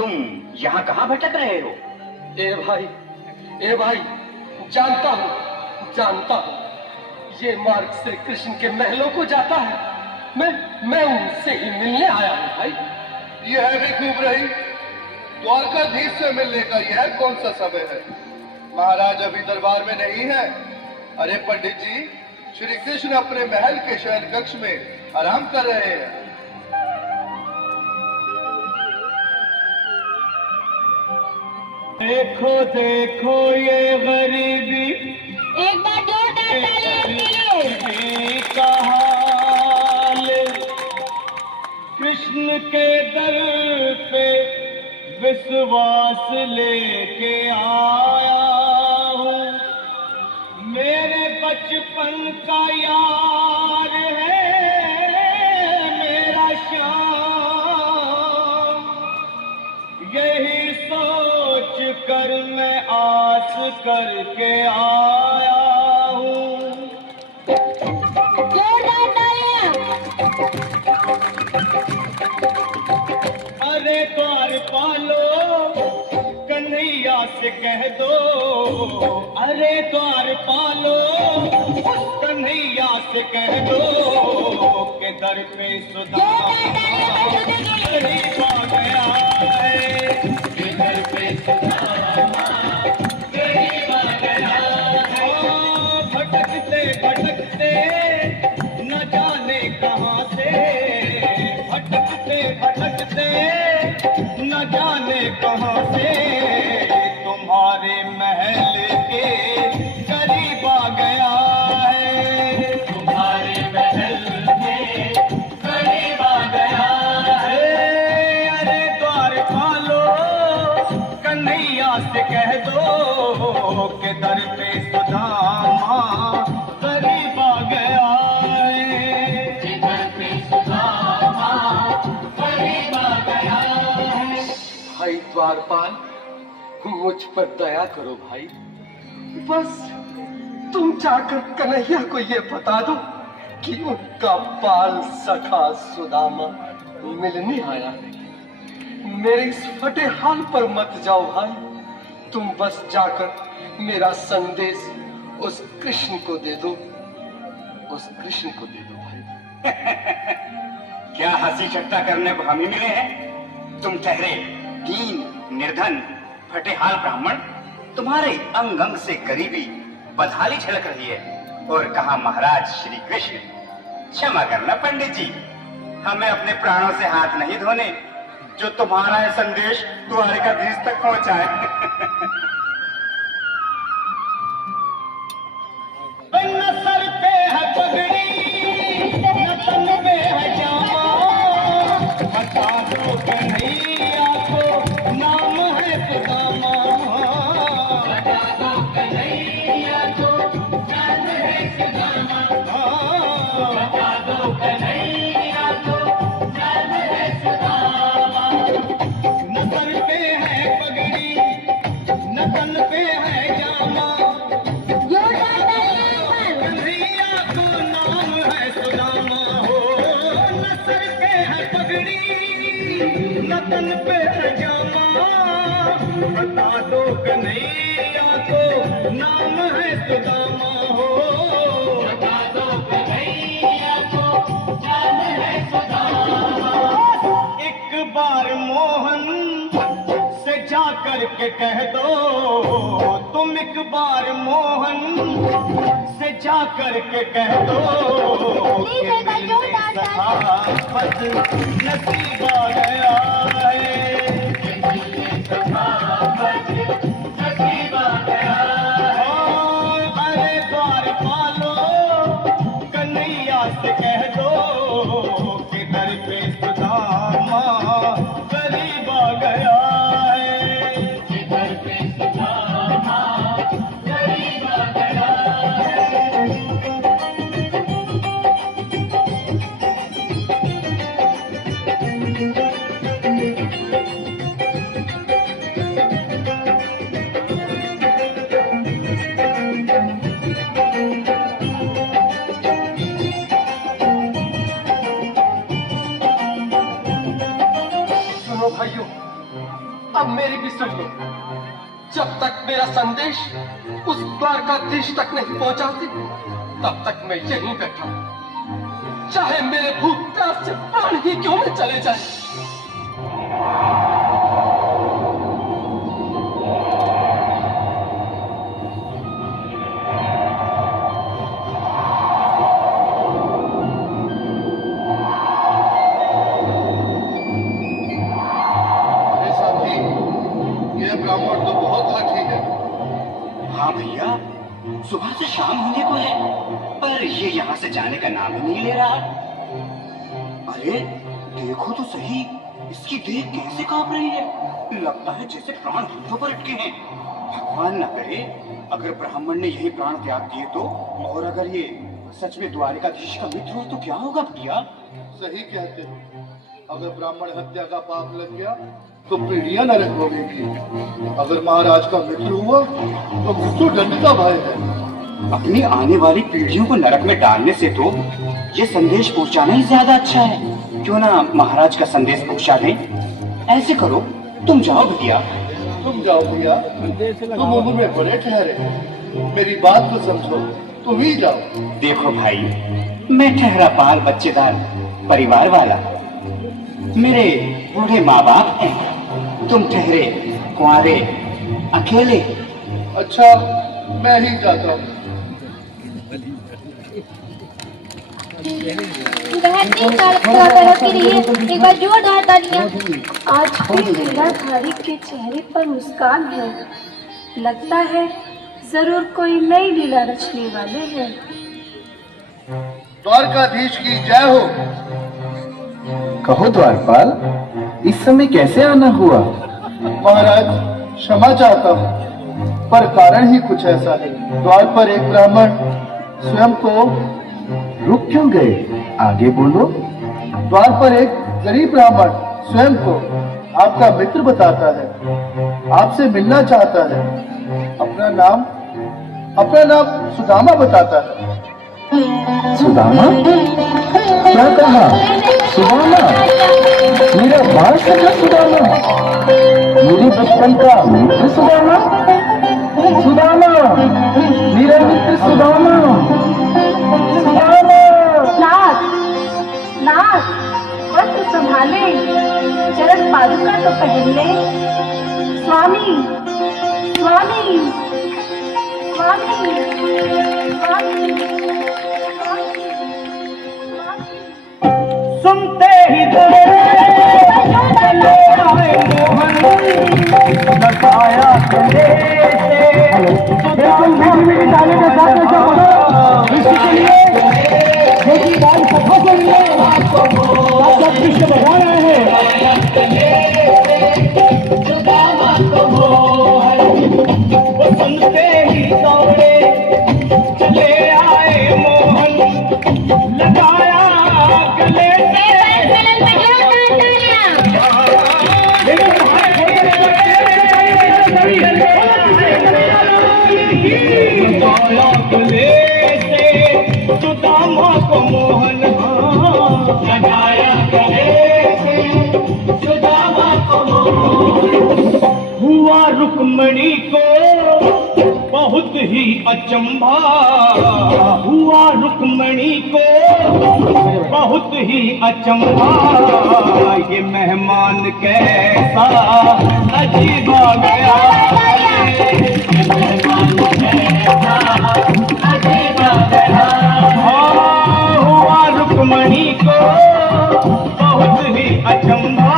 तुम यहाँ कहाँ भटक रहे हो? ए भाई, जानता हूँ, ये मार्ग श्री कृष्ण के महलों को जाता है। मैं उनसे ही मिलने आया हूँ भाई। यह भी खूब रही। द्वारकाधीश से मिलने का यह कौन सा समय है? महाराज अभी दरबार में नहीं है। अरे पंडित जी, श्री कृष्ण अपने महल के शयन कक्ष में आराम कर रहे हैं। देखो देखो ये गरीबी, एक बार जोरदार ताली का हाल। कृष्ण के दर पे विश्वास लेके आया हूँ। मेरे बचपन का यार है मेरा श्याम। यही सोच कर मैं आस करके आया हूँ। जोरदार तालियां। अरे द्वारपालो कन्हैया से कह दो, अरे द्वारपालो कन्हैया से कह दो के दर पे सुदामा गरीब आ गया है। के दर पे सुदामा गरीब आ गया है। भटकते भटकते न जाने कहाँ से, भटकते भटकते न जाने कहाँ से तुम्हारे महल के करीब आ गया है। तुम्हारे महल के करीब आ गया है। अरे द्वारपालो कन्हैया से कह दो के दर पे सुदामा करीब आ गया है। दर पे सुदामा करीब आ गया है। भाई द्वारपाल, मुझ पर दया करो भाई। बस तुम जाकर कन्हैया को ये बता दो कि उनका बाल सखा सुदामा मिलने आया है। मेरे इस फटे हाल पर मत जाओ भाई। तुम बस जाकर मेरा संदेश उस कृष्ण को दे दो, उस कृष्ण को दे दो भाई। क्या हंसी ठट्टा करने को हम ही मिले हैं? तुम ठहरे दीन निर्धन फटेहाल ब्राह्मण, तुम्हारे अंग अंग से गरीबी बदहाली झलक रही है। और कहा महाराज श्री कृष्ण। क्षमा करना पंडित जी, हमें अपने प्राणों से हाथ नहीं धोने जो तुम्हारा यह संदेश द्वारकाधीश तक पहुंचाए। न सर पे है पगड़ी, न तन पे है जामा, बता दो कन्हैया को नाम है सुदामा। बता दो कन्हैया को नाम है सुदामा। बता दो कन्हैया को नाम है सुदामा। न सर पे है पगड़ी, न तन पे है जामा, कन्हैया को नाम है सुदामा। हो न सर पे है पगड़ी, न तन पे है जामा, बता दो कन्हैया को नाम है सुदामा। हो बता दो कन्हैया को नाम है सुदामा। एक बार मोहन से जा कर के कह दो, तुम एक बार मोहन से जा कर के कह दो कि मिलने सखावत नसीब आ गया है। मिलने सखावत नसीब आ गया है। अरे द्वारपालो कन्हैया से कह दो कि दर पे सुदामा करीब आ गया है। दर पे सुदामा करीब आ गया है। सुनो भाइयों, अब मेरी भी सुन लो। जब तक मेरा संदेश उस द्वारकाधीश तक नहीं पहुंचाती, तब तक मैं यहीं बैठा हूं। चाहे मेरे भूख प्यास से प्राण ही क्यों न चले जाए। अरे साथी, ये ब्राह्मण तो बहुत हठी है। हाँ भैया, सुबह से शाम होने को है, पर ये यहाँ से जाने का नाम ही नहीं ले रहा। अरे देखो तो सही, इसकी देह कैसे कांप रही है। लगता है जैसे प्राण हाथों पर अटके हैं। भगवान न करे अगर ब्राह्मण ने यही प्राण त्याग दिए तो, और अगर ये सच में द्वारिकाधीश का मित्र हो तो क्या होगा भैया? सही कहते हो। अगर ब्राह्मण हत्या का पाप लग गया तो पीढ़ियां नरक भोगेंगी। अगर महाराज का मित्र हुआ तो मृत्यु दंड का भय है। अपनी आने वाली पीढ़ियों को नरक में डालने से तो ये संदेश पहुंचाना ही ज्यादा अच्छा है। क्यों ना महाराज का संदेश पहुंचा दें। ऐसे करो, तुम जाओ भैया। तुम जाओ भैया, तुम उम्र में बड़े ठहरे, मेरी बात को समझो, तुम ही जाओ। देखो भाई, मैं ठहरा पाल बच्चेदार परिवार वाला, मेरे बूढ़े माँ बाप हैं। तुम ठहरे कुंवारे अकेले। अच्छा, मैं ही जाता हूँ। बहन के लिए एक बार जोरदार तालियां। आज भी लीलाधारी के चेहरे पर मुस्कान है। लगता है जरूर कोई नई लीला रचने वाले हैं। द्वारकाधीश की जय हो। कहो द्वारपाल, इस समय कैसे आना हुआ? महाराज, क्षमा चाहता हूँ, पर कारण ही कुछ ऐसा है। द्वार पर एक ब्राह्मण स्वयं को रुक क्यों गए? आगे बोलो। द्वार पर एक गरीब ब्राह्मण स्वयं को आपका मित्र बताता है, आपसे मिलना चाहता है। अपना नाम सुदामा बताता है। सुदामा? क्या कहा? सुदामा? मेरा बाल सखा सुदामा? मेरे बचपन का मित्र सुदामा? सुदामा, मेरा मित्र सुदामा। सुदामा! नाथ, नाथ, वस्त्र संभाले, चरण पादुका तो पहन ले। स्वामी, स्वामी, स्वामी, स्वामी, स्वामी, सुनते ही चले आए मोहन, बताया चले कृष्ण भगवान आए वो सुनते ही दौड़े चले आए मोहन, लगाया गले सुदामा को मोहन लगाया गले सुदामा को हुआ रुक्मणी को बहुत ही अचंभा, हुआ रुक्मणी को बहुत ही अचंभा। ये मेहमान कैसा अजीब आ गया, मेहमान कैसा अजीब आ गया। हुआ रुक्मणी को बहुत ही अचंभा,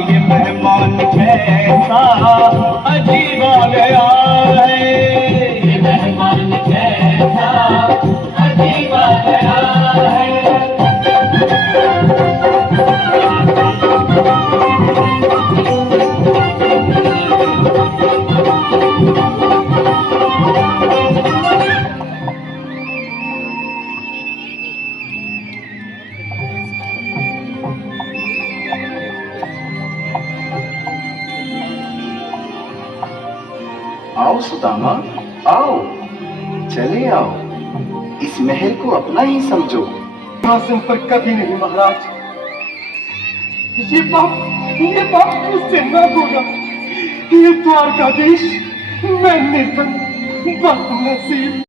ये मेहमान कैसा अजीब आ गया है, ये मेहमान कैसा अजीब आ गया है। आओ सुदामा, आओ, चले आओ। इस महल को अपना ही समझो। सिंहासन पर कभी नहीं महाराज। ये पाप ये बात मुझसे न बोला। ये द्वारकाधीश, मैं निर्धन, बदनसीब।